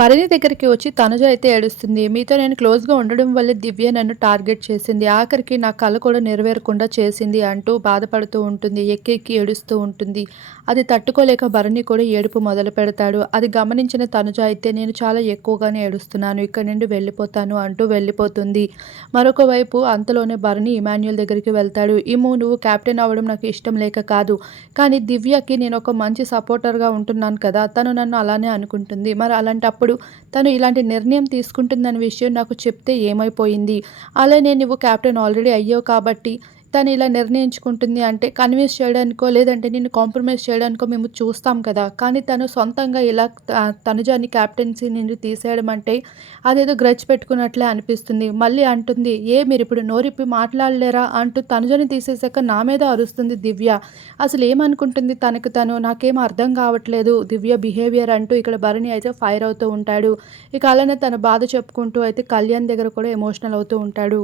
భరణి దగ్గరికి వచ్చి తనుజ అయితే ఏడుస్తుంది. మీతో నేను క్లోజ్గా ఉండడం వల్ల దివ్య నన్ను టార్గెట్ చేసింది. ఆఖరికి నా కళ కూడా నెరవేరకుండా చేసింది అంటూ బాధపడుతూ ఉంటుంది. ఎక్కెక్కి ఏడుస్తూ ఉంటుంది. అది తట్టుకోలేక భరణి కూడా ఏడుపు మొదలు పెడతాడు. అది గమనించిన తనుజ అయితే నేను చాలా ఎక్కువగానే ఏడుస్తున్నాను. ఇక్కడ నుండి వెళ్ళిపోతాను అంటూ వెళ్ళిపోతుంది. మరొక వైపు అంతలోనే భరణి ఇమాన్యుల్ దగ్గరికి వెళ్తాడు. ఇము నువ్వు క్యాప్టెన్ అవ్వడం నాకు ఇష్టం లేక కాదు. కానీ దివ్యకి నేను ఒక మంచి సపోర్టర్గా ఉంటున్నాను కదా. తను నన్ను అలానే అనుకుంటుంది. మరి అలాంటప్పుడు తను ఇలాంటి నిర్ణయం తీసుకుంటుందనే విషయం నాకు చెప్తే ఏమైపోయింది? అలానే నువ్వు కెప్టెన్ ఆల్రెడీ అయ్యావు కాబట్టి తను ఇలా నిర్ణయించుకుంటుంది అంటే కన్విన్స్ చేయడానికో లేదంటే నేను కాంప్రమైజ్ చేయడానికో మేము చూస్తాం కదా. కానీ తను సొంతంగా ఇలా తనుజాని క్యాప్టెన్సీ నుండి తీసేయడం అంటే అదేదో గ్రచ్ పెట్టుకున్నట్లే అనిపిస్తుంది. మళ్ళీ అంటుంది ఏ మీరు ఇప్పుడు నోరిప్పి మాట్లాడలేరా? అంటూ తనుజని తీసేసాక నా మీద అరుస్తుంది దివ్య. అసలు ఏమనుకుంటుంది తనకు తను? నాకేం అర్థం కావట్లేదు. దివ్య బిహేవియర్ అంటూ ఇక్కడ భరణి అయితే ఫైర్ అవుతూ ఉంటాడు. ఇక అలానే తన బాధ చెప్పుకుంటూ అయితే కళ్యాణ్ దగ్గర కూడా ఎమోషనల్ అవుతూ ఉంటాడు.